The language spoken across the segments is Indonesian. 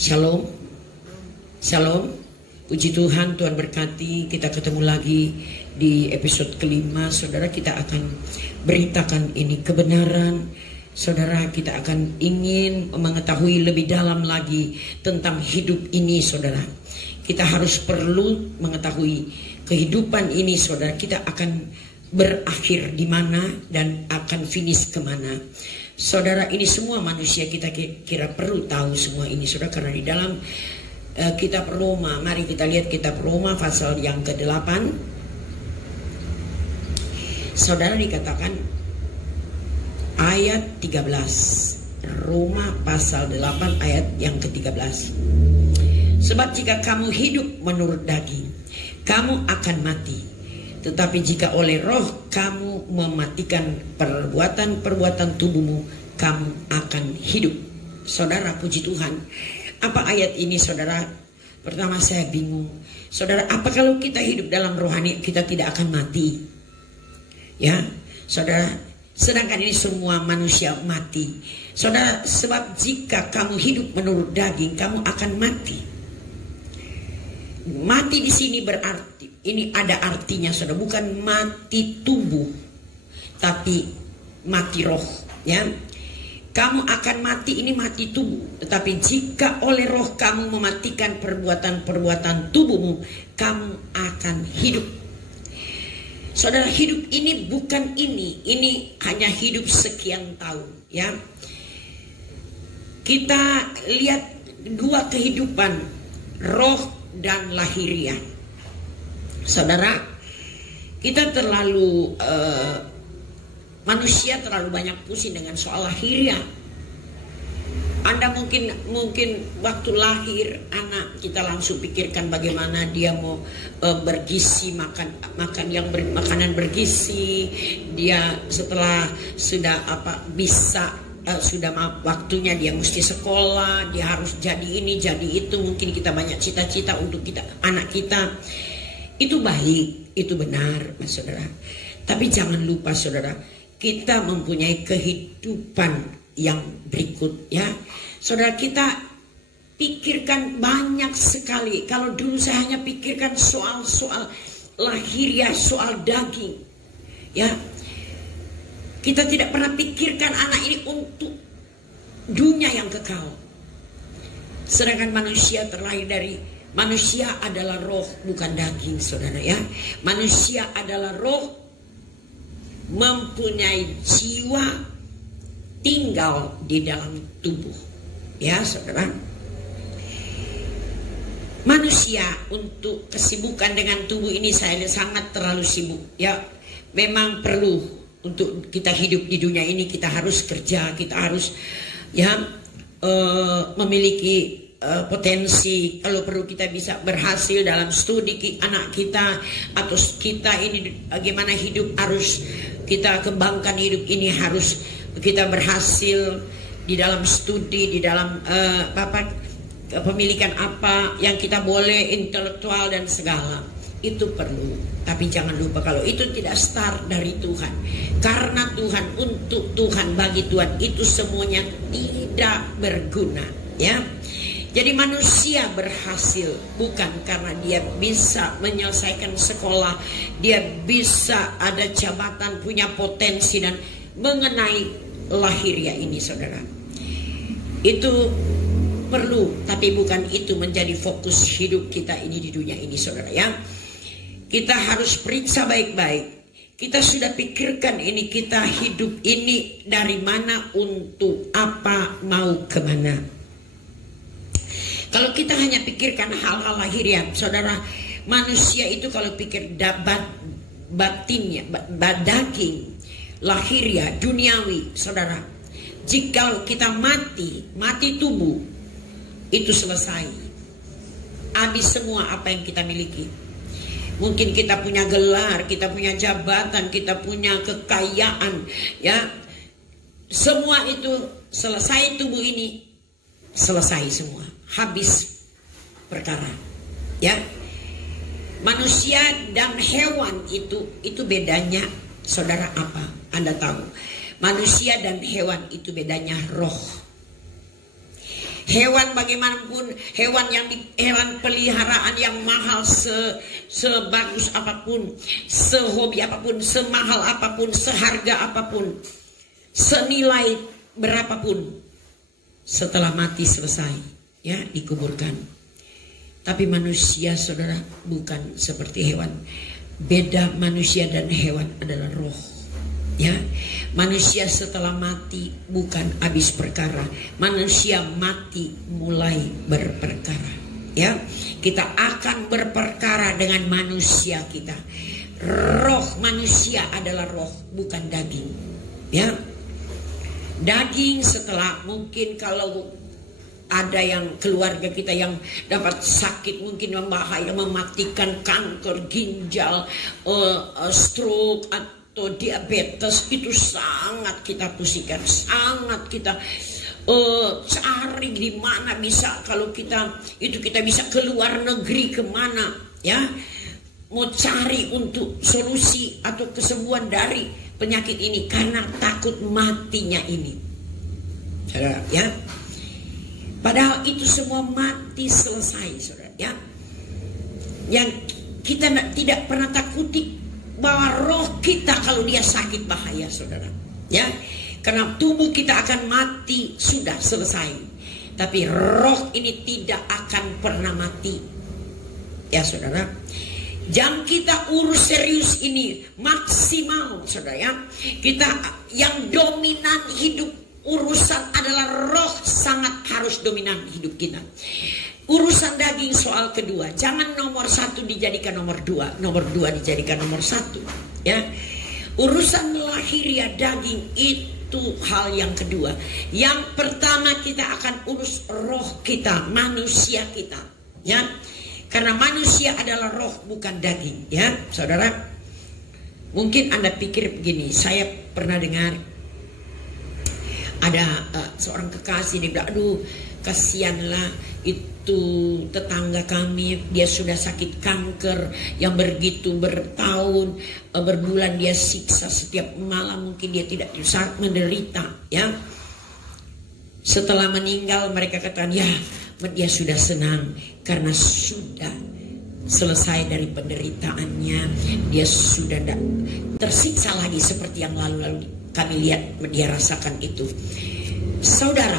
Shalom, shalom. Puji Tuhan, Tuhan berkati. Kita ketemu lagi di episode kelima. Saudara, kita akan beritakan ini kebenaran. Saudara, kita akan ingin mengetahui lebih dalam lagi tentang hidup ini, saudara. Kita harus perlu mengetahui kehidupan ini, saudara. Kita akan berakhir di mana dan akan finish kemana. Saudara, ini semua manusia kita kira perlu tahu semua ini, saudara, karena di dalam kitab Roma, mari kita lihat kitab Roma pasal yang ke-8. Saudara, dikatakan ayat 13. Roma pasal 8 ayat yang ke-13. Sebab jika kamu hidup menurut daging, kamu akan mati. Tetapi jika oleh roh kamu mematikan perbuatan-perbuatan tubuhmu, kamu akan hidup. Saudara, puji Tuhan. Apa ayat ini, saudara? Pertama saya bingung. Saudara, apa kalau kita hidup dalam rohani kita tidak akan mati? Ya, saudara, sedangkan ini semua manusia mati. Saudara, sebab jika kamu hidup menurut daging, kamu akan mati. Mati di sini berarti, ini ada artinya, saudara, bukan mati tubuh, tapi mati roh, ya. Kamu akan mati, ini mati tubuh. Tetapi jika oleh roh kamu mematikan perbuatan-perbuatan tubuhmu, kamu akan hidup. Saudara, hidup ini bukan ini hanya hidup sekian tahun, ya. Kita lihat dua kehidupan, roh dan lahiriah. Saudara, kita terlalu manusia terlalu banyak pusing dengan soal lahiriah. Anda mungkin waktu lahir anak, kita langsung pikirkan bagaimana dia mau bergizi, makan yang makanan bergizi. Dia setelah sudah sudah waktunya dia mesti sekolah, dia harus jadi ini, jadi itu. Mungkin kita banyak cita-cita untuk anak kita. Itu baik, itu benar, saudara. Tapi jangan lupa, saudara, kita mempunyai kehidupan yang berikut, ya. Saudara, kita pikirkan banyak sekali. Kalau dulu saya hanya pikirkan soal lahiriah, soal daging, ya. Kita tidak pernah pikirkan anak ini untuk dunia yang kekal. Sedangkan manusia terlahir dari manusia adalah roh, bukan daging, saudara, ya. Manusia adalah roh, mempunyai jiwa, tinggal di dalam tubuh, ya, saudara. Manusia untuk kesibukan dengan tubuh ini saya sangat terlalu sibuk, ya. Memang perlu untuk kita hidup di dunia ini, kita harus kerja, kita harus, ya, memiliki potensi. Kalau perlu kita bisa berhasil dalam studi anak kita, atau kita ini bagaimana hidup, harus kita kembangkan hidup ini, harus kita berhasil di dalam studi, di dalam pemilikan apa yang kita boleh, intelektual dan segala. Itu perlu. Tapi jangan lupa, kalau itu tidak start dari Tuhan, karena Tuhan, untuk Tuhan, bagi Tuhan, itu semuanya tidak berguna, ya. Jadi manusia berhasil bukan karena dia bisa menyelesaikan sekolah, dia bisa ada jabatan, punya potensi, dan mengenai lahiriah ini, saudara. Itu perlu, tapi bukan itu menjadi fokus hidup kita ini di dunia ini, saudara, ya. Kita harus periksa baik-baik. Kita sudah pikirkan ini, kita hidup ini dari mana, untuk apa, mau kemana. Kalau kita hanya pikirkan hal-hal lahiriah, saudara, manusia itu kalau pikir batinnya, daging, lahiriah, duniawi, saudara, jika kita mati tubuh, itu selesai. Habis semua apa yang kita miliki. Mungkin kita punya gelar, kita punya jabatan, kita punya kekayaan, ya. Semua itu selesai, tubuh ini selesai semua, habis perkara, ya. Manusia dan hewan itu bedanya, saudara, apa? Anda tahu? Manusia dan hewan itu bedanya roh. Hewan bagaimanapun, hewan peliharaan yang mahal, sebagus apapun, sehobi apapun, semahal apapun, seharga apapun, senilai berapapun, setelah mati selesai, ya, dikuburkan. Tapi manusia, saudara, bukan seperti hewan. Beda manusia dan hewan adalah roh. Ya, manusia setelah mati bukan habis perkara. Manusia mati mulai berperkara. Ya, kita akan berperkara dengan manusia kita. Roh manusia adalah roh, bukan daging. Ya, daging setelah mungkin kalau ada yang keluarga kita yang dapat sakit mungkin membahaya, mematikan, kanker ginjal, stroke atau diabetes, itu sangat kita pusingkan, sangat kita cari di mana bisa, kalau kita bisa keluar negeri kemana, ya, mau cari untuk solusi atau kesembuhan dari penyakit ini karena takut matinya ini, saudara, ya. Padahal itu semua mati selesai, saudara, ya. Yang kita tidak pernah takuti bahwa roh kita kalau dia sakit bahaya, saudara, ya. Karena tubuh kita akan mati, sudah selesai. Tapi roh ini tidak akan pernah mati, ya, saudara. Jam kita urus serius ini maksimal, saudara, ya. Kita yang dominan hidup urusan adalah roh, sangat harus dominan hidup kita. Urusan daging soal kedua, jangan nomor satu dijadikan nomor dua, nomor dua dijadikan nomor satu, ya. Urusan lahiriah daging itu hal yang kedua. Yang pertama kita akan urus roh kita, manusia kita, ya. Karena manusia adalah roh, bukan daging, ya, saudara. Mungkin Anda pikir begini, saya pernah dengar ada seorang kekasih, dia bilang, aduh kasihanlah itu tetangga kami, dia sudah sakit kanker yang begitu bertahun, berbulan dia siksa setiap malam, mungkin dia tidak bisa menderita, ya. Setelah meninggal mereka katakan, ya, dia sudah senang karena sudah selesai dari penderitaannya, dia sudah tidak tersiksa lagi seperti yang lalu-lalu kami lihat dia rasakan itu. Saudara,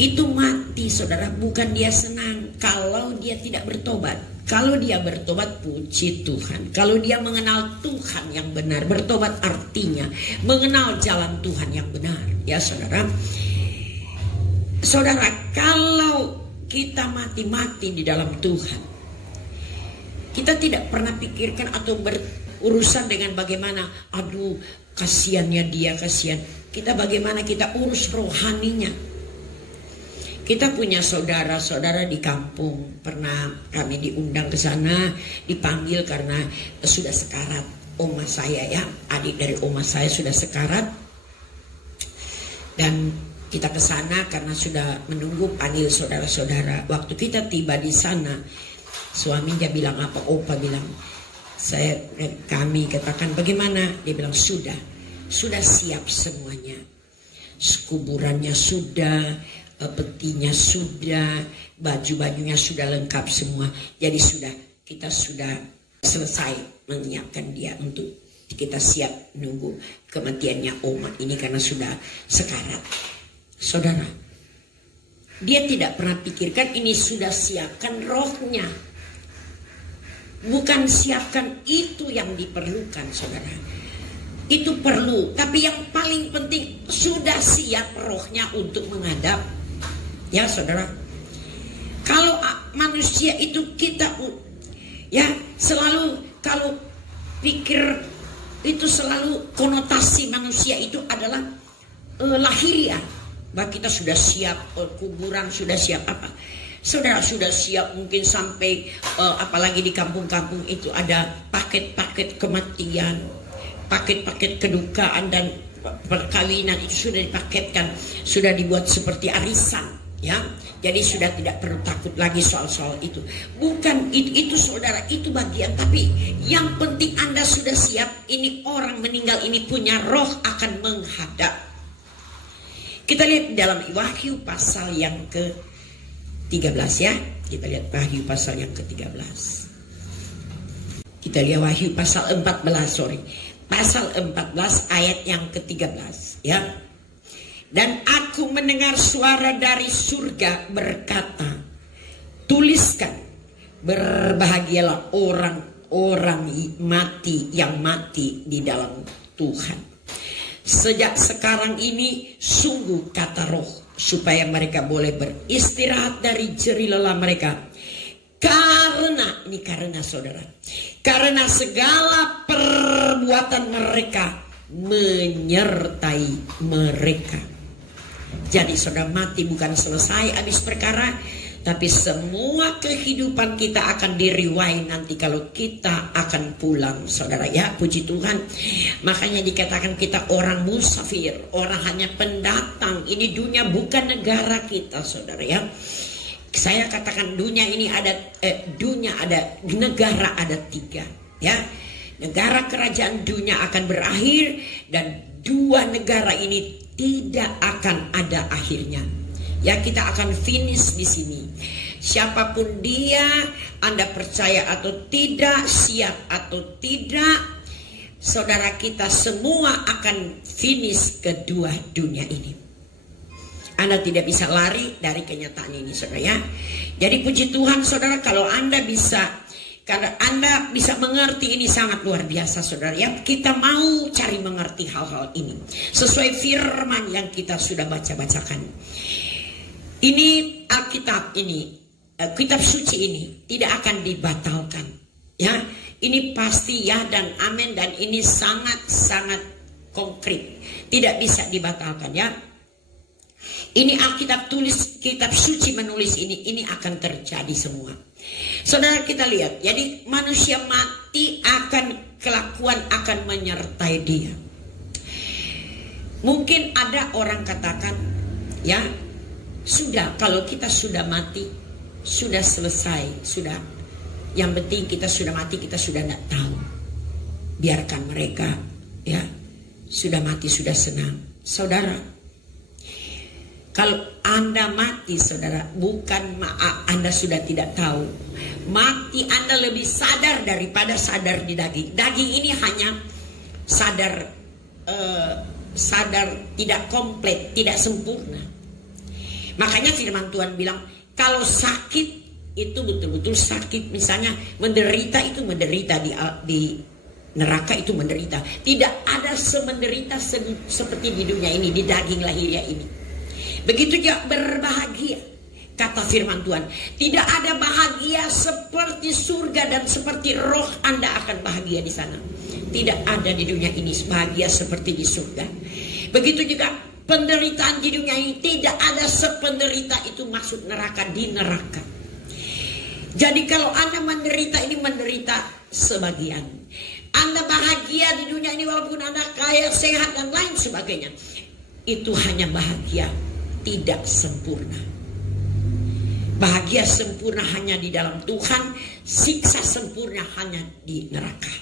itu mati, saudara, bukan dia senang kalau dia tidak bertobat. Kalau dia bertobat, puji Tuhan. Kalau dia mengenal Tuhan yang benar, bertobat artinya mengenal jalan Tuhan yang benar, ya, saudara. Saudara, kalau kita mati-mati di dalam Tuhan, kita tidak pernah pikirkan atau berurusan dengan bagaimana, aduh kasihannya dia, kasihan. Kita bagaimana kita urus rohaninya. Kita punya saudara-saudara di kampung, pernah kami diundang ke sana, dipanggil karena sudah sekarat. Oma saya, ya, adik dari oma saya sudah sekarat. Dan kita ke sana karena sudah menunggu panggil saudara-saudara. Waktu kita tiba di sana, suaminya bilang apa? Opa bilang, kami katakan bagaimana? Dia bilang sudah siap semuanya. Kuburannya sudah, petinya sudah, baju-bajunya sudah lengkap semua. Jadi kita sudah selesai menyiapkan dia untuk kita siap nunggu kematiannya oma ini karena sudah sekarat. Saudara, dia tidak pernah pikirkan ini sudah siapkan rohnya. Bukan siapkan itu yang diperlukan, saudara. Itu perlu, tapi yang paling penting sudah siap rohnya untuk menghadap. Ya, saudara. Kalau manusia itu kita, ya, selalu kalau pikir itu selalu konotasi manusia itu adalah lahiriah. Bahwa kita sudah siap kuburan, sudah siap apa. Saudara sudah siap mungkin sampai apalagi di kampung-kampung itu ada paket-paket kematian, paket-paket kedukaan dan perkawinan itu sudah dipaketkan, sudah dibuat seperti arisan, ya. Jadi sudah tidak perlu takut lagi soal-soal itu. Bukan itu saudara, itu bagian, tapi yang penting Anda sudah siap. Ini orang meninggal ini punya roh akan menghadap. Kita lihat dalam Wahyu pasal yang ke-13 ya. Kita lihat Wahyu pasal yang ke-13. Kita lihat Wahyu pasal 14, Pasal 14 ayat yang ke-13 ya. Dan aku mendengar suara dari surga berkata, tuliskan, berbahagialah orang-orang mati yang mati di dalam Tuhan. Sejak sekarang ini sungguh kata Roh, supaya mereka boleh beristirahat dari jerih lelah mereka. Karena saudara, karena segala perbuatan mereka menyertai mereka. Jadi saudara, mati bukan selesai habis perkara, tapi semua kehidupan kita akan diriwayat nanti kalau kita akan pulang, saudara ya. Puji Tuhan. Makanya dikatakan kita orang musafir, orang hanya pendatang. Ini dunia bukan negara kita, saudara ya. Saya katakan dunia ini ada negara ada 3 ya. Negara kerajaan dunia akan berakhir, dan 2 negara ini tidak akan ada akhirnya. Ya, kita akan finish di sini. Siapapun dia, Anda percaya atau tidak, siap atau tidak, saudara, kita semua akan finish kedua dunia ini. Anda tidak bisa lari dari kenyataan ini, saudara ya. Jadi puji Tuhan, saudara, kalau Anda bisa, karena Anda bisa mengerti ini sangat luar biasa, saudara ya. Kita mau cari mengerti hal-hal ini sesuai firman yang kita sudah baca-bacakan. Ini Alkitab ini, kitab suci ini tidak akan dibatalkan ya. Ini pasti ya dan amin, dan ini sangat-sangat konkret, tidak bisa dibatalkan ya. Ini Alkitab tulis, kitab suci menulis ini akan terjadi semua. Saudara, kita lihat, jadi manusia mati akan kelakuan akan menyertai dia. Mungkin ada orang katakan ya, sudah, kalau kita sudah mati, sudah selesai, sudah. Yang penting kita sudah mati, kita sudah tidak tahu. Biarkan mereka, ya, sudah mati, sudah senang. Saudara, kalau Anda mati, saudara, bukan Anda sudah tidak tahu. Mati Anda lebih sadar daripada sadar di daging. Daging ini hanya sadar tidak komplit, tidak sempurna. Makanya firman Tuhan bilang, kalau sakit itu betul-betul sakit. Misalnya menderita itu menderita di neraka itu menderita. Tidak ada semenderita seperti di dunia ini, di daging lahiriah ini. Begitu juga berbahagia. Kata firman Tuhan, tidak ada bahagia seperti surga dan seperti roh Anda akan bahagia di sana. Tidak ada di dunia ini bahagia seperti di surga. Begitu juga penderitaan di dunia ini, tidak ada sependerita itu masuk neraka, di neraka. Jadi kalau Anda menderita, ini menderita sebagian. Anda bahagia di dunia ini walaupun Anda kaya, sehat dan lain sebagainya, itu hanya bahagia tidak sempurna. Bahagia sempurna hanya di dalam Tuhan, siksa sempurna hanya di neraka.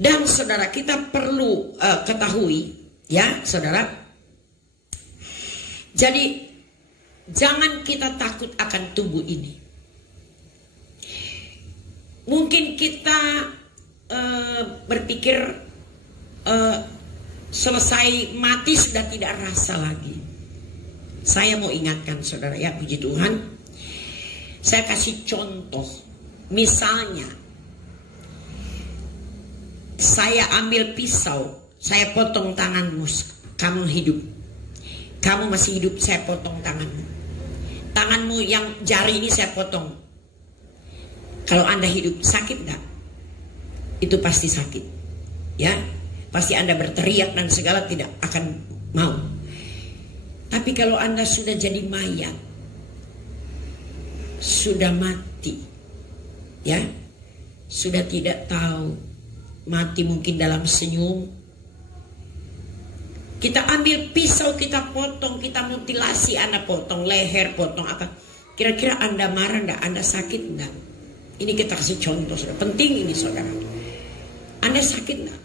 Dan saudara, kita perlu ketahui ya saudara, jadi jangan kita takut akan tubuh ini. Mungkin kita berpikir selesai mati sudah tidak rasa lagi. Saya mau ingatkan saudara ya, puji Tuhan. Saya kasih contoh. Misalnya saya ambil pisau, saya potong tanganmu, kamu hidup. Kamu masih hidup, saya potong tanganmu. Tanganmu yang jari ini saya potong. Kalau Anda hidup, sakit enggak? Itu pasti sakit. Ya, pasti Anda berteriak dan segala, tidak akan mau. Tapi kalau Anda sudah jadi mayat, sudah mati, ya, sudah tidak tahu, mati mungkin dalam senyum. Kita ambil pisau, kita potong, kita mutilasi, Anda potong leher, potong apa. Kira-kira Anda marah enggak? Anda sakit enggak? Ini kita kasih contoh, saudara. Penting ini saudara. Anda sakit enggak?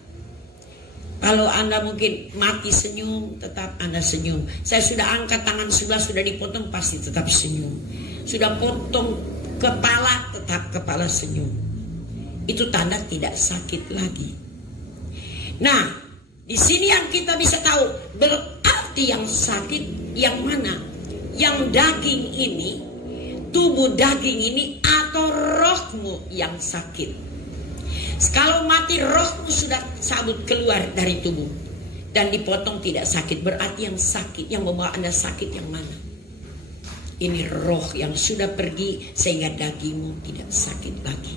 Kalau Anda mungkin mati senyum, tetap Anda senyum. Saya sudah angkat tangan sebelah, sudah dipotong, pasti tetap senyum. Sudah potong kepala, tetap kepala senyum. Itu tanda tidak sakit lagi. Nah, di sini yang kita bisa tahu, berarti yang sakit yang mana? Yang daging ini, tubuh daging ini, atau rohmu yang sakit? Kalau mati, rohmu sudah cabut keluar dari tubuh dan dipotong tidak sakit, berarti yang sakit, yang membawa Anda sakit yang mana? Ini roh yang sudah pergi sehingga dagingmu tidak sakit lagi.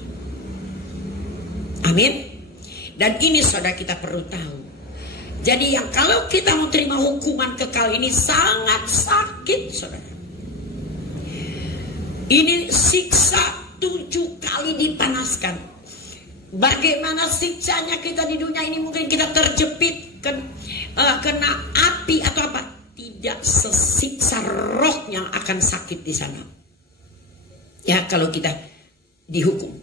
Amin. Dan ini saudara kita perlu tahu. Jadi yang kalau kita mau terima hukuman kekal ini sangat sakit, saudara. Ini siksa 7 kali dipanaskan. Bagaimana siksanya kita di dunia ini, mungkin kita terjepit, kena api atau apa. Tidak sesiksa roh yang akan sakit di sana. Ya, kalau kita dihukum.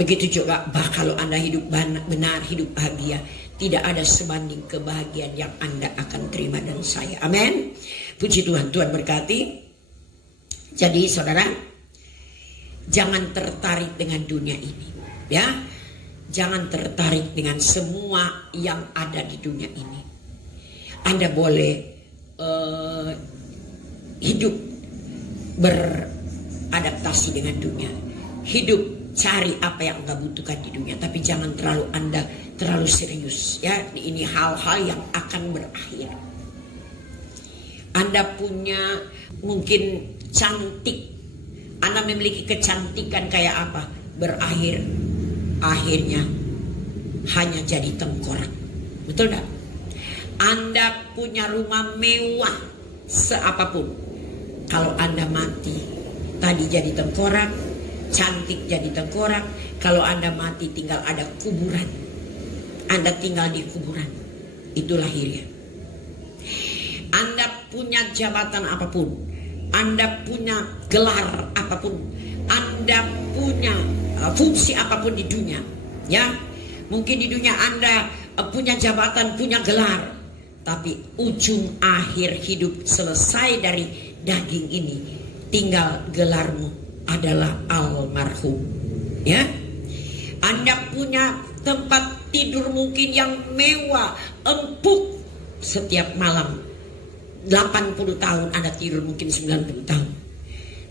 Begitu juga kalau Anda hidup benar, hidup bahagia, tidak ada sebanding kebahagiaan yang Anda akan terima dan saya. Amin. Puji Tuhan, Tuhan berkati. Jadi saudara, jangan tertarik dengan dunia ini. Ya, jangan tertarik dengan semua yang ada di dunia ini. Anda boleh hidup beradaptasi dengan dunia, hidup cari apa yang Anda butuhkan di dunia, tapi jangan Anda terlalu serius. Ya, ini hal-hal yang akan berakhir. Anda punya mungkin cantik, Anda memiliki kecantikan kayak apa, berakhir. Akhirnya hanya jadi tengkorak. Betul gak? Anda punya rumah mewah seapapun, kalau Anda mati tadi jadi tengkorak, cantik jadi tengkorak. Kalau Anda mati tinggal ada kuburan, Anda tinggal di kuburan. Itu lahirnya. Anda punya jabatan apapun, Anda punya gelar apapun, Anda punya fungsi apapun di dunia, ya, mungkin di dunia Anda punya jabatan, punya gelar, tapi ujung akhir hidup selesai dari daging ini, tinggal gelarmu adalah almarhum. Ya, Anda punya tempat tidur mungkin yang mewah, empuk setiap malam, 80 tahun Anda tidur, mungkin 90 tahun.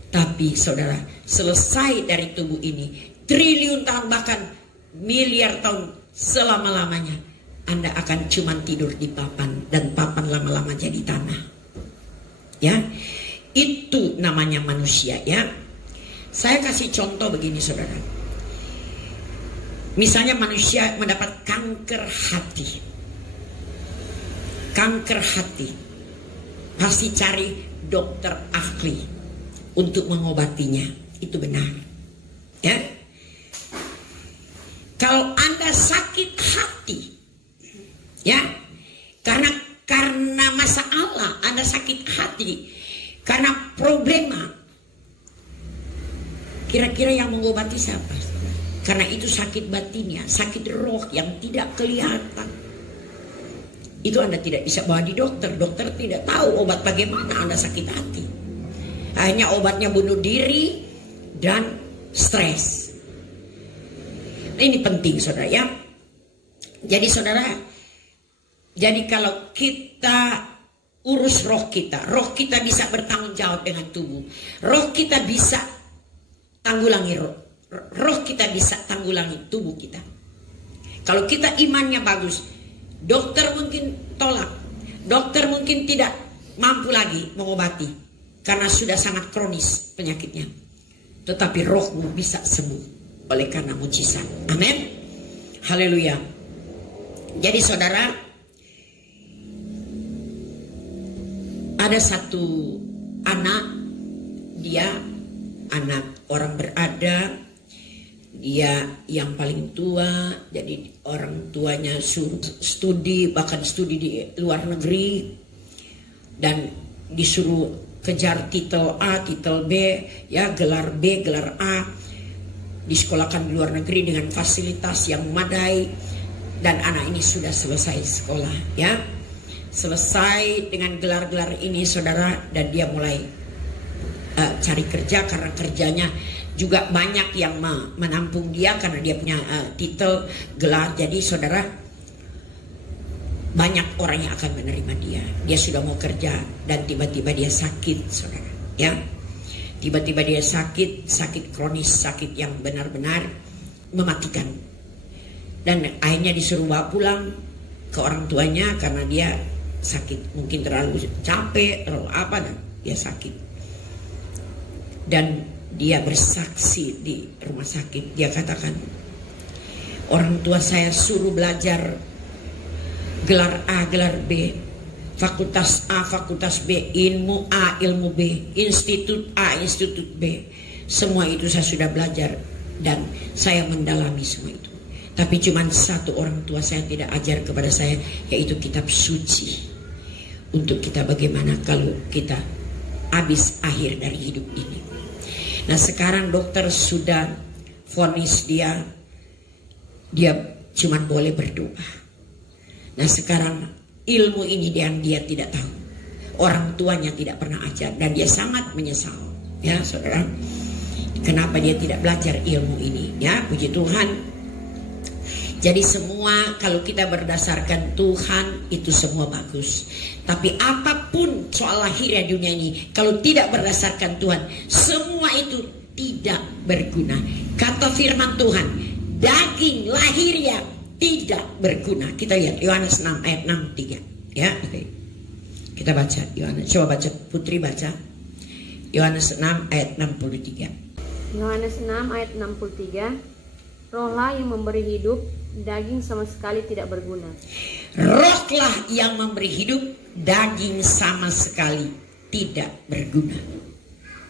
Tapi saudara, selesai dari tubuh ini, triliun tahun bahkan miliar tahun selama-lamanya, Anda akan cuman tidur di papan, dan papan lama-lama jadi tanah. Ya, itu namanya manusia. Ya, saya kasih contoh begini saudara. Misalnya manusia mendapat kanker hati. Kanker hati, pasti cari dokter ahli untuk mengobatinya. Itu benar. Ya, kalau Anda sakit hati, ya, karena masalah, Anda sakit hati karena problema, kira-kira yang mengobati siapa? Karena itu sakit batinnya, sakit roh yang tidak kelihatan. Itu Anda tidak bisa bawa di dokter. Dokter tidak tahu obat bagaimana Anda sakit hati. Hanya obatnya bunuh diri dan stres. Nah, ini penting saudara ya. Jadi saudara, jadi kalau kita urus roh kita bisa bertanggung jawab dengan tubuh. Roh kita bisa tanggulangi roh kita bisa tanggulangi tubuh kita. Kalau kita imannya bagus, dokter mungkin tolak, dokter mungkin tidak mampu lagi mengobati karena sudah sangat kronis penyakitnya. Tetapi rohmu bisa sembuh oleh karena mujizat. Amin. Haleluya. Jadi saudara, ada satu anak, dia anak orang berada, dia yang paling tua, jadi orang tuanya suruh studi, bahkan studi di luar negeri, dan disuruh kejar titel A, titel B, ya, gelar B, gelar A, disekolahkan di luar negeri dengan fasilitas yang memadai, Dan anak ini sudah selesai sekolah, ya. Selesai dengan gelar-gelar ini saudara, dan dia mulai cari kerja, karena kerjanya juga banyak yang menampung dia karena dia punya titel, gelar. Jadi saudara, banyak orang yang akan menerima dia. Dia sudah mau kerja dan tiba-tiba dia sakit, saudara, ya. Tiba-tiba dia sakit kronis, sakit yang benar-benar mematikan. Dan akhirnya disuruh bawa pulang ke orang tuanya karena dia sakit, mungkin terlalu capek, terlalu apa, dan dia sakit. Dan dia bersaksi di rumah sakit, dia katakan, orang tua saya suruh belajar gelar A, gelar B, fakultas A, fakultas B, ilmu A, ilmu B, institut A, institut B. Semua itu saya sudah belajar dan saya mendalami semua itu. Tapi cuma satu orang tua saya tidak ajar kepada saya, yaitu kitab suci. Untuk kita bagaimana kalau kita habis akhir dari hidup ini. Nah sekarang dokter sudah vonis dia cuma boleh berdoa. Nah sekarang ilmu ini dia tidak tahu. Orang tuanya tidak pernah ajar dan dia sangat menyesal. Ya saudara, kenapa dia tidak belajar ilmu ini? Ya puji Tuhan. Jadi semua kalau kita berdasarkan Tuhan itu semua bagus. Tapi apapun soal lahirnya dunia ini, kalau tidak berdasarkan Tuhan, semua itu tidak berguna. Kata firman Tuhan, daging lahirnya tidak berguna. Kita lihat Yohanes 6 ayat 63. Ya, oke. Kita baca Yohanes. Coba baca, Putri baca. Yohanes 6 ayat 63. Yohanes 6 ayat 63. Rohlah yang memberi hidup, daging sama sekali tidak berguna. Rohlah yang memberi hidup, daging sama sekali tidak berguna.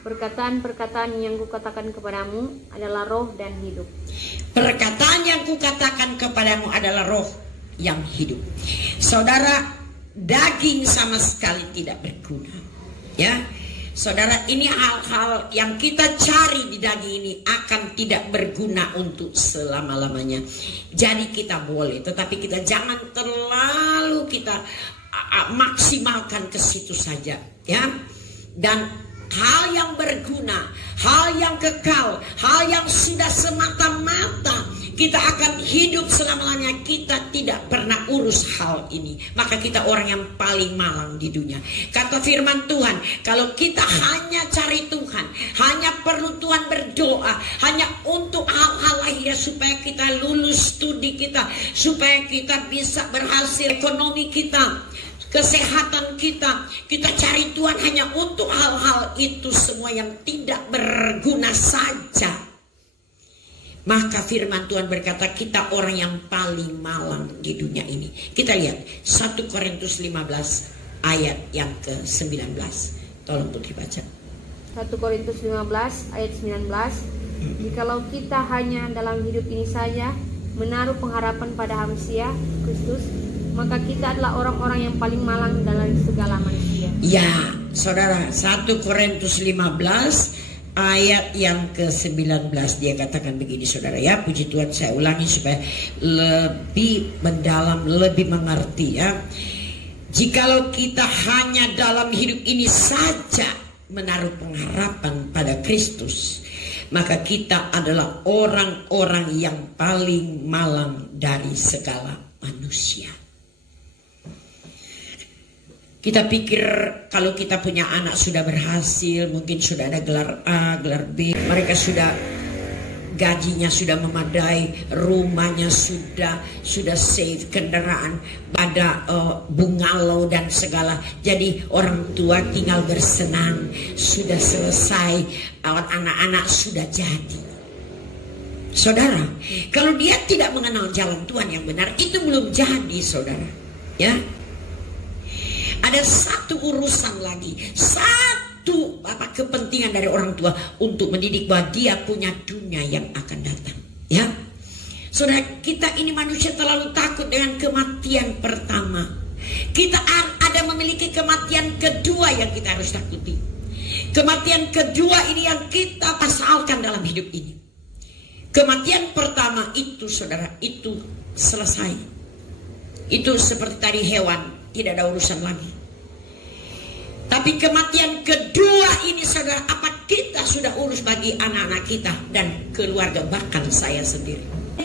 Perkataan-perkataan yang kukatakan kepadamu adalah roh dan hidup. Perkataan yang kukatakan kepadamu adalah roh yang hidup. Saudara, daging sama sekali tidak berguna. Ya, saudara, ini hal-hal yang kita cari di daging ini akan tidak berguna untuk selama-lamanya. Jadi kita boleh, tetapi kita jangan terlalu kita maksimalkan ke situ saja, ya. Dan hal yang berguna, hal yang kekal, hal yang sudah semata-mata kita akan hidup selama-lamanya, kita tidak pernah urus hal ini. Maka kita orang yang paling malang di dunia. Kata firman Tuhan, kalau kita hanya cari Tuhan, hanya perlu Tuhan berdoa, hanya untuk hal-hal lahir supaya kita lulus studi kita, supaya kita bisa berhasil ekonomi kita, kesehatan kita cari Tuhan hanya untuk hal-hal itu semua yang tidak berguna saja. Maka firman Tuhan berkata kita orang yang paling malang di dunia ini. Kita lihat 1 Korintus 15 ayat yang ke-19. Tolong Putri baca. 1 Korintus 15 ayat 19. Jikalau kita hanya dalam hidup ini saja menaruh pengharapan pada Mesias Kristus, maka kita adalah orang-orang yang paling malang dalam segala manusia. Ya, saudara, 1 Korintus 15 ayat yang ke-19 dia katakan begini, saudara, ya. Puji Tuhan, saya ulangi supaya lebih mendalam, lebih mengerti, ya. Jikalau kita hanya dalam hidup ini saja menaruh pengharapan pada Kristus, maka kita adalah orang-orang yang paling malang dari segala manusia. Kita pikir kalau kita punya anak sudah berhasil, mungkin sudah ada gelar A, gelar B, mereka sudah gajinya sudah memadai, rumahnya sudah safe, kendaraan pada bungalow dan segala. Jadi orang tua tinggal bersenang, sudah selesai, anak-anak sudah jadi. Saudara, kalau dia tidak mengenal jalan Tuhan yang benar, itu belum jadi, saudara. Ya. Ada satu urusan lagi, satu kepentingan dari orang tua untuk mendidik bahwa dia punya dunia yang akan datang. Ya, saudara, kita ini manusia terlalu takut dengan kematian pertama. Kita ada memiliki kematian kedua yang kita harus takuti. Kematian kedua ini yang kita pasalkan dalam hidup ini. Kematian pertama itu, saudara, itu selesai. Itu seperti tadi hewan, tidak ada urusan lagi. Tapi kematian kedua ini saudara, apa kita sudah urus bagi anak-anak kita dan keluarga, bahkan saya sendiri.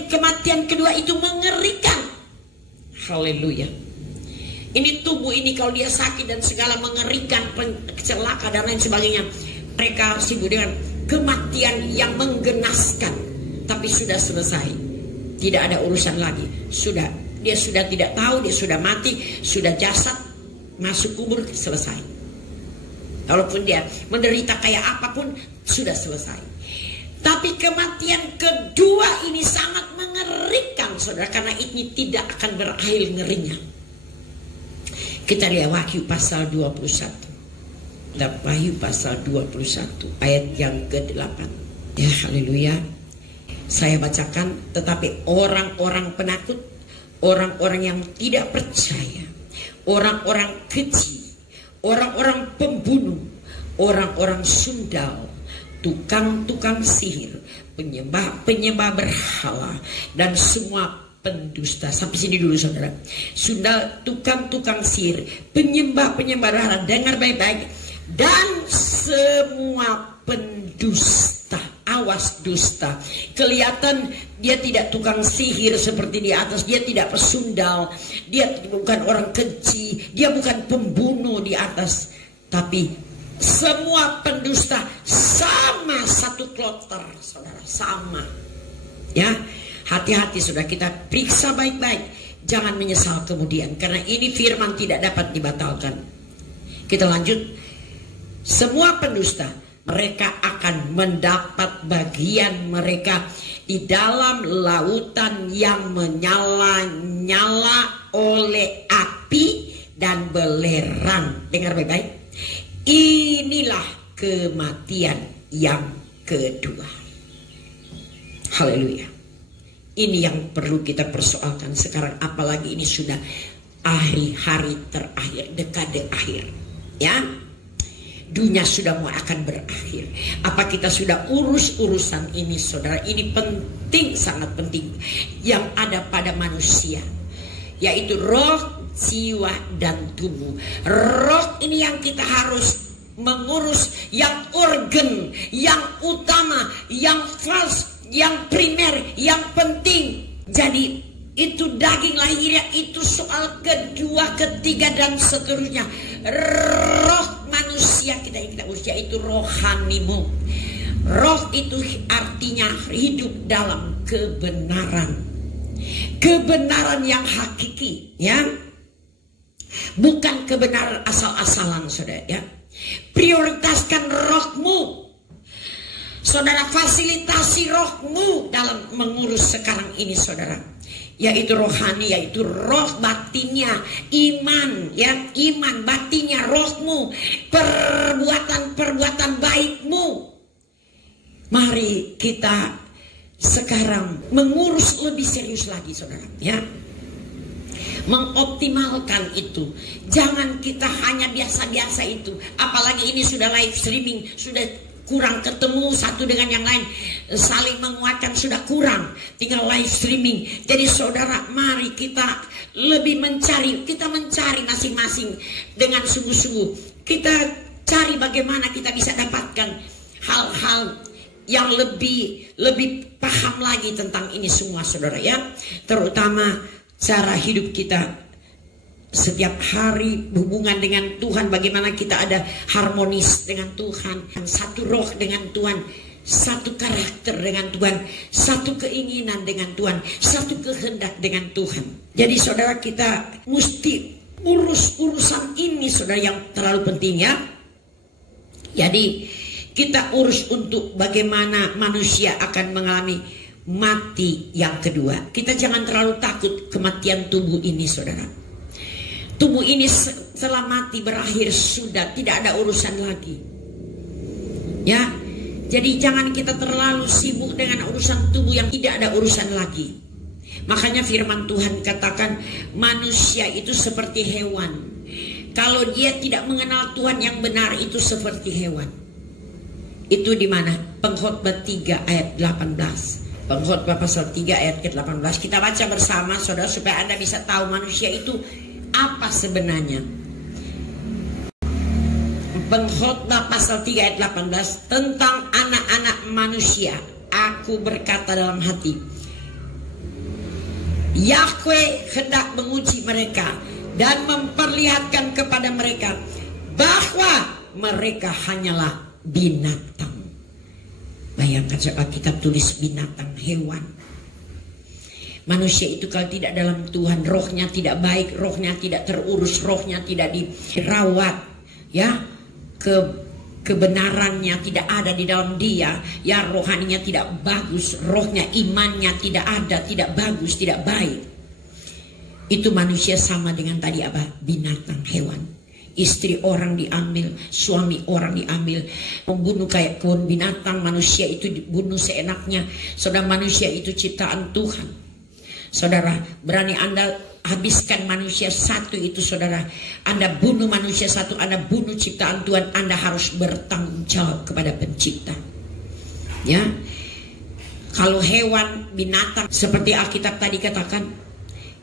Kematian kedua itu mengerikan. Haleluya. Ini tubuh ini kalau dia sakit dan segala mengerikan, celaka dan lain sebagainya, mereka sibuk dengan kematian yang menggenaskan. Tapi sudah selesai, tidak ada urusan lagi. Dia sudah tidak tahu, dia sudah mati, sudah jasad masuk kubur, selesai. Walaupun dia menderita kayak apapun, sudah selesai. Tapi kematian kedua ini sangat mengerikan saudara, karena ini tidak akan berakhir ngerinya. Kita lihat Wahyu pasal 21. Wahyu pasal 21 ayat yang ke-8. Ya, haleluya. Saya bacakan, tetapi orang-orang penakut, orang-orang yang tidak percaya, orang-orang keji, orang-orang pembunuh, orang-orang sundal, tukang-tukang sihir, penyembah berhala, dan semua pendusta. Sampai sini dulu saudara. Sundal, tukang-tukang sihir, penyembah berhala, dengar baik-baik, dan semua pendusta. Awas dusta. Kelihatan dia tidak tukang sihir seperti di atas, dia tidak pesundal, dia bukan orang keji, dia bukan pembunuh di atas, tapi semua pendusta sama satu kloter saudara, sama. Ya, hati-hati saudara, kita periksa baik-baik, jangan menyesal kemudian, karena ini firman tidak dapat dibatalkan. Kita lanjut. Semua pendusta, mereka akan mendapat bagian mereka di dalam lautan yang menyala-nyala oleh api dan belerang. Dengar baik-baik. Inilah kematian yang kedua. Haleluya. Ini yang perlu kita persoalkan sekarang, apalagi ini sudah hari-hari terakhir, dekade akhir. Ya. Dunia sudah mau akan berakhir. Apa kita sudah urus urusan ini saudara? Ini penting, sangat penting. Yang ada pada manusia, yaitu roh, jiwa, dan tubuh. Roh ini yang kita harus mengurus, yang urgen, yang utama, yang false, yang primer, yang penting. Jadi itu daging lahirnya, itu soal kedua, ketiga, dan seterusnya. Roh manusia kita yang kita urus, yaitu rohanimu. Roh itu artinya hidup dalam kebenaran, kebenaran yang hakiki, ya, bukan kebenaran asal-asalan saudara. Ya, prioritaskan rohmu saudara, fasilitasi rohmu dalam mengurus sekarang ini saudara, yaitu rohani, yaitu roh batinnya, iman, ya, iman batinnya, rohmu, perbuatan baikmu. Mari kita sekarang mengurus lebih serius lagi saudara, ya, mengoptimalkan itu. Jangan kita hanya biasa-biasa itu, apalagi ini sudah live streaming, sudah kurang ketemu satu dengan yang lain, saling menguatkan sudah kurang, tinggal live streaming. Jadi saudara, mari kita lebih mencari, kita mencari masing-masing dengan sungguh-sungguh. Kita cari bagaimana kita bisa dapatkan hal-hal yang lebih paham lagi tentang ini semua saudara, ya, terutama cara hidup kita setiap hari, hubungan dengan Tuhan, bagaimana kita ada harmonis dengan Tuhan, satu roh dengan Tuhan, satu karakter dengan Tuhan, satu keinginan dengan Tuhan, satu kehendak dengan Tuhan. Jadi saudara, kita mesti urus urusan ini saudara, yang terlalu penting, ya. Jadi kita urus untuk bagaimana manusia akan mengalami mati yang kedua. Kita jangan terlalu takut kematian tubuh ini saudara. Tubuh ini setelah mati berakhir sudah tidak ada urusan lagi, ya. Jadi jangan kita terlalu sibuk dengan urusan tubuh yang tidak ada urusan lagi. Makanya firman Tuhan katakan manusia itu seperti hewan. Kalau dia tidak mengenal Tuhan yang benar, itu seperti hewan. Itu di mana? Pengkhotbah 3 ayat 18. Pengkhotbah pasal 3 ayat ke-18. Kita baca bersama saudara supaya Anda bisa tahu manusia itu apa sebenarnya. Pengkhotbah pasal 3 ayat 18 tentang anak-anak manusia. Aku berkata dalam hati, Yahweh hendak menguji mereka dan memperlihatkan kepada mereka bahwa mereka hanyalah binatang. Bayangkan Alkitab tulis binatang, hewan. Manusia itu kalau tidak dalam Tuhan, rohnya tidak baik, rohnya tidak terurus, rohnya tidak dirawat, ya, kebenarannya tidak ada di dalam dia, ya, rohaninya tidak bagus, rohnya, imannya tidak ada, tidak bagus, tidak baik. Itu manusia sama dengan tadi apa? Binatang, hewan. Istri orang diambil, suami orang diambil, membunuh kayak kebun binatang. Manusia itu dibunuh seenaknya. Saudara, manusia itu ciptaan Tuhan. Saudara, berani Anda habiskan manusia satu itu, saudara. Anda bunuh manusia satu, Anda bunuh ciptaan Tuhan. Anda harus bertanggung jawab kepada pencipta. Ya, kalau hewan, binatang seperti Alkitab tadi katakan,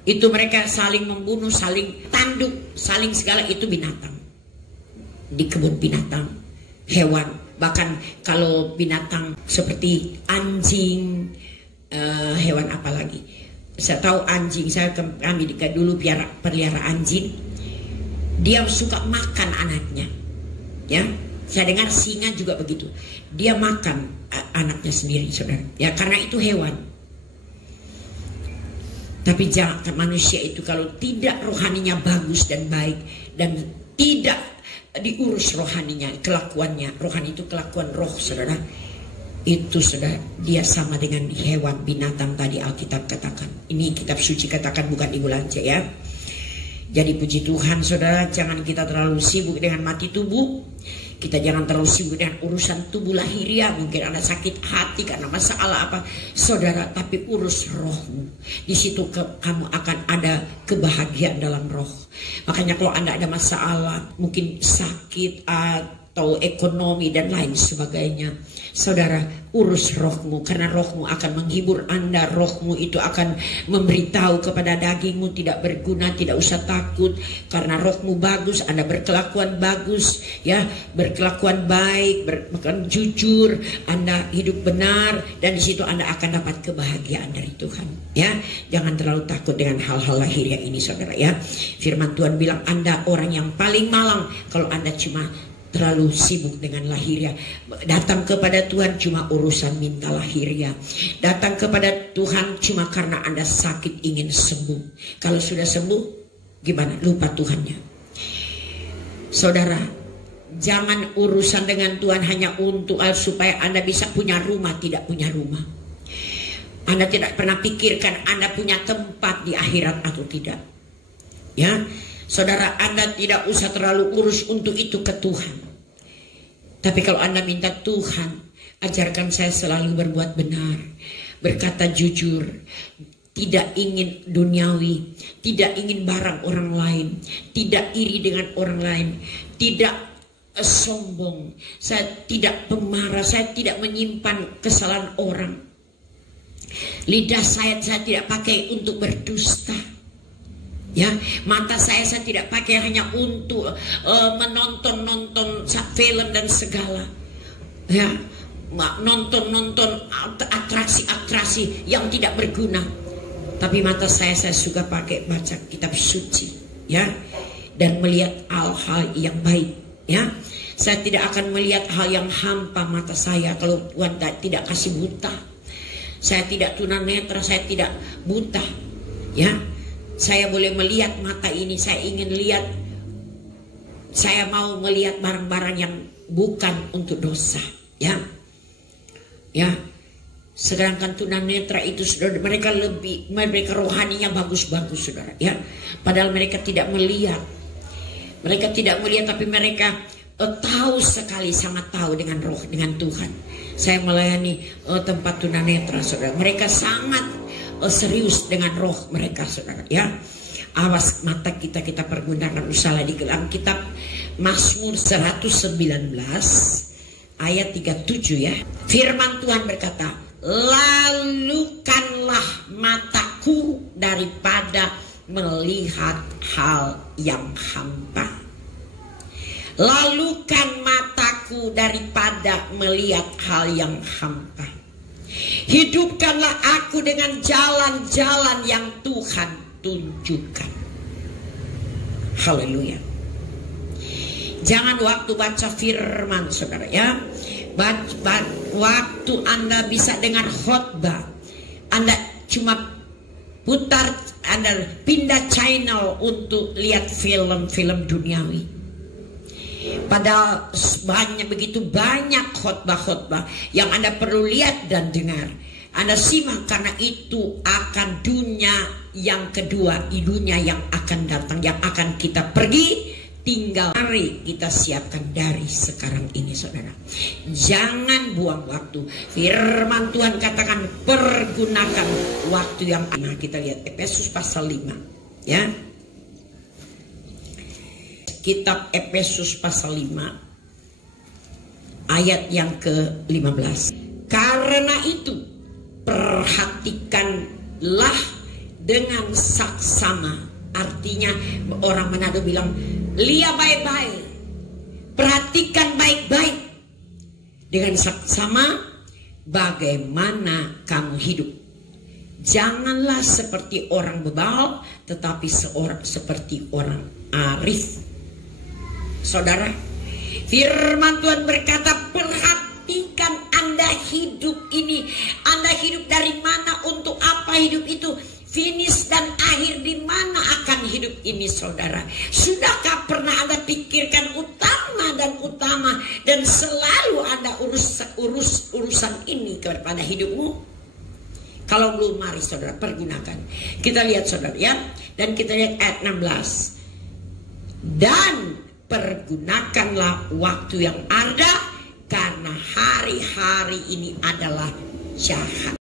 itu mereka saling membunuh, saling tanduk, saling segala, itu binatang. Di kebun binatang, hewan. Bahkan kalau binatang seperti anjing, hewan apa lagi? Saya tahu anjing, kami dulu pelihara anjing. Dia suka makan anaknya. Ya, saya dengar singa juga begitu. Dia makan anaknya sendiri, saudara. Ya, karena itu hewan. Tapi jangan, manusia itu kalau tidak rohaninya bagus dan baik dan tidak diurus rohaninya, kelakuannya, rohani itu kelakuan roh, saudara. Itu saudara, dia sama dengan hewan, binatang tadi Alkitab katakan. Ini kitab suci katakan, bukan Ibu Lance, ya. Jadi puji Tuhan saudara, jangan kita terlalu sibuk dengan mati tubuh. Kita jangan terlalu sibuk dengan urusan tubuh lahiriah. Mungkin Anda sakit hati karena masalah apa, saudara, tapi urus rohmu. Di situ kamu akan ada kebahagiaan dalam roh. Makanya kalau Anda ada masalah, mungkin sakit atau ekonomi dan lain sebagainya, saudara, urus rohmu, karena rohmu akan menghibur Anda. Rohmu itu akan memberitahu kepada dagingmu tidak berguna, tidak usah takut, karena rohmu bagus, Anda berkelakuan bagus, ya, berkelakuan baik, berkelakuan jujur, Anda hidup benar, dan di situ Anda akan dapat kebahagiaan dari Tuhan. Ya, jangan terlalu takut dengan hal-hal lahiriah ini, saudara. Ya, firman Tuhan bilang Anda orang yang paling malang kalau Anda cuma terlalu sibuk dengan lahiriah. Datang kepada Tuhan cuma urusan minta lahiriah. Datang kepada Tuhan cuma karena Anda sakit ingin sembuh. Kalau sudah sembuh, gimana? Lupa Tuhannya. Saudara, jangan urusan dengan Tuhan hanya untuk supaya Anda bisa punya rumah, tidak punya rumah. Anda tidak pernah pikirkan Anda punya tempat di akhirat atau tidak. Ya, saudara, Anda tidak usah terlalu urus untuk itu ke Tuhan. Tapi kalau Anda minta, Tuhan, ajarkan saya selalu berbuat benar, berkata jujur, tidak ingin duniawi, tidak ingin barang orang lain, tidak iri dengan orang lain, tidak sombong, saya tidak pemarah, saya tidak menyimpan kesalahan orang. Lidah saya tidak pakai untuk berdusta. Ya, mata saya tidak pakai hanya untuk menonton film dan segala. Ya, nonton atraksi yang tidak berguna. Tapi mata saya suka pakai baca kitab suci, ya, dan melihat hal-hal yang baik. Ya, saya tidak akan melihat hal yang hampa mata saya kalau Tuhan tidak kasih buta. Saya tidak tunanetra, saya tidak buta. Ya, saya boleh melihat mata ini, saya ingin lihat, saya mau melihat barang-barang yang bukan untuk dosa, ya, ya. Sedangkan tunanetra itu, saudara, mereka rohaninya bagus-bagus, saudara, ya. Padahal mereka tidak melihat, tapi mereka tahu sekali, sangat tahu dengan roh, dengan Tuhan. Saya melayani tempat tunanetra, saudara. Mereka sangat serius dengan roh mereka, saudara, ya. Awas mata kita pergunakan usaha di dalam kitab Mazmur 119 ayat 37, ya. Firman Tuhan berkata, lalukanlah mataku daripada melihat hal yang hampa. Lalukan mataku daripada melihat hal yang hampa. Hidupkanlah aku dengan jalan-jalan yang Tuhan tunjukkan. Haleluya. Jangan waktu baca firman, saudara, ya. Waktu Anda bisa dengar khotbah, Anda cuma putar, Anda pindah channel untuk lihat film-film duniawi. Padahal begitu banyak khotbah-khotbah yang Anda perlu lihat dan dengar. Anda simak, karena itu akan dunia yang kedua, dunia yang akan datang, yang akan kita pergi. Tinggal mari kita siapkan dari sekarang ini, saudara. Jangan buang waktu. Firman Tuhan katakan pergunakan waktu yang ada. Kita lihat Efesus pasal 5, ya. Kitab Efesus pasal 5 ayat yang ke-15. Karena itu perhatikanlah dengan saksama. Artinya orang Manado bilang, lihat baik-baik, perhatikan baik-baik dengan saksama bagaimana kamu hidup. Janganlah seperti orang bebal, tetapi seperti orang arif. Saudara, firman Tuhan berkata, perhatikan Anda hidup ini. Anda hidup dari mana, untuk apa hidup itu? Finish dan akhir di mana akan hidup ini, saudara? Sudahkah pernah Anda pikirkan utama dan selalu Anda urus urusan ini kepada hidupmu? Kalau belum, mari saudara pergunakan. Kita lihat, saudara, ya. Dan kita lihat ayat 16. Dan pergunakanlah waktu yang ada, karena hari-hari ini adalah jahat.